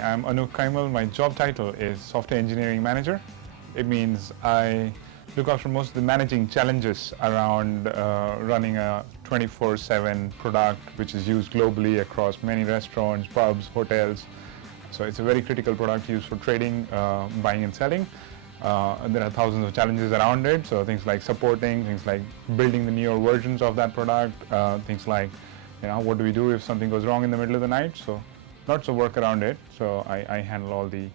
I'm Anup Kaimal. My job title is Software Engineering Manager. It means I look after most of the managing challenges around running a 24/7 product which is used globally across many restaurants, pubs, hotels. So it's a very critical product used for trading, buying and selling. And there are thousands of challenges around it. So things like supporting, things like building the newer versions of that product, things like, what do we do if something goes wrong in the middle of the night? So lots of work around it. So I handle all the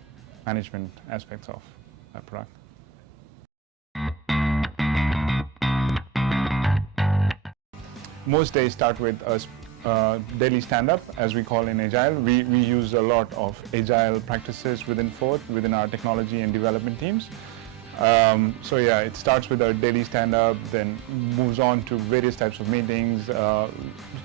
management aspects of that product. Most days start with a daily stand-up, as we call in Agile. We use a lot of Agile practices within Forth, within our technology and development teams. So yeah, it starts with a daily stand-up, then moves on to various types of meetings. So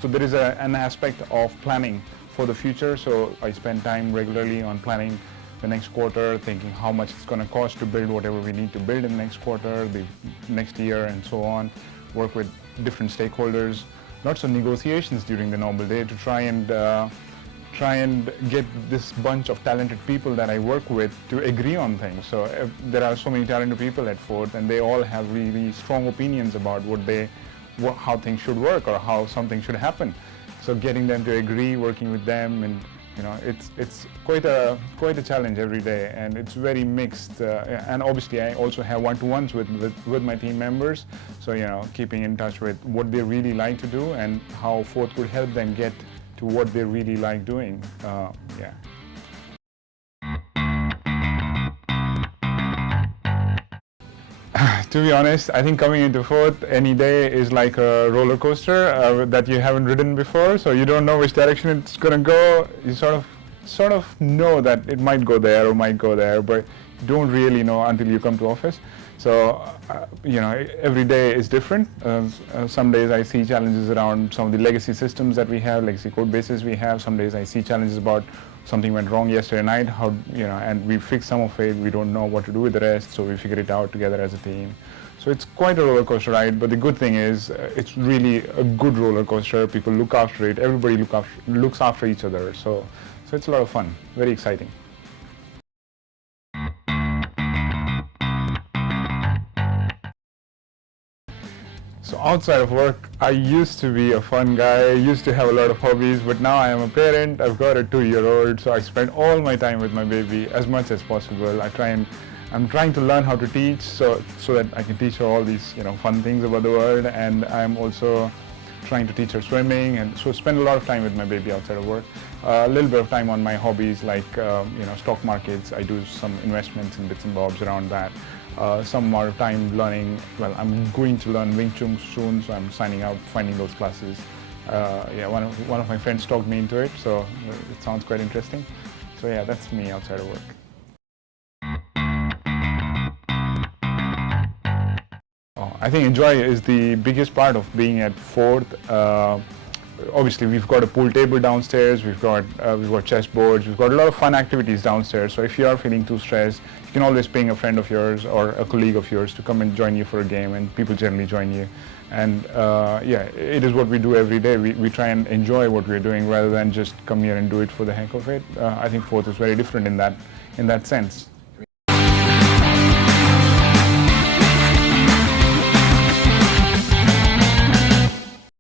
there is an aspect of planning for the future. So I spend time regularly on planning the next quarter, thinking how much it's going to cost to build whatever we need to build in the next quarter, the next year, and so on. Work with different stakeholders. Lots of negotiations during the normal day to try and get this bunch of talented people that I work with to agree on things. So there are so many talented people at Forth, and they all have really strong opinions about how things should work or how something should happen. So getting them to agree, working with them, and it's quite a challenge every day, and it's very mixed. And obviously, I also have one-to-ones with my team members. So keeping in touch with what they really like to do and how Forth could help them get to what they really like doing. Yeah. To be honest, I think coming into Forth any day is like a roller coaster that you haven't ridden before, so you don't know which direction it's going to go. You sort of know that it might go there or might go there, but you don't really know until you come to office. So, every day is different. Some days I see challenges around some of the legacy systems that we have, legacy code bases we have. Some days I see challenges about something went wrong yesterday night, and we fix some of it. We don't know what to do with the rest, so we figure it out together as a team. So it's quite a roller coaster ride, but the good thing is it's really a good roller coaster. People look after it. Everybody looks after each other. So it's a lot of fun. Very exciting. So outside of work, I used to be a fun guy. I used to have a lot of hobbies, but now I am a parent. I've got a 2-year-old, so I spend all my time with my baby as much as possible. I'm trying to learn how to teach, so that I can teach her all these fun things about the world, and I'm also trying to teach her swimming, and so spend a lot of time with my baby outside of work. A little bit of time on my hobbies like stock markets. I do some investments and bits and bobs around that. Some more time learning. Well, I'm going to learn Wing Chun soon, so I'm signing up, finding those classes. One of my friends talked me into it, so it sounds quite interesting. So yeah, that's me outside of work. I think enjoy is the biggest part of being at Forth. Obviously, we've got a pool table downstairs. We've got chessboards. We've got a lot of fun activities downstairs. So if you are feeling too stressed, you can always ping a friend of yours or a colleague of yours to come and join you for a game, and people generally join you. And it is what we do every day. We try and enjoy what we're doing rather than just come here and do it for the heck of it. I think Forth is very different in that sense.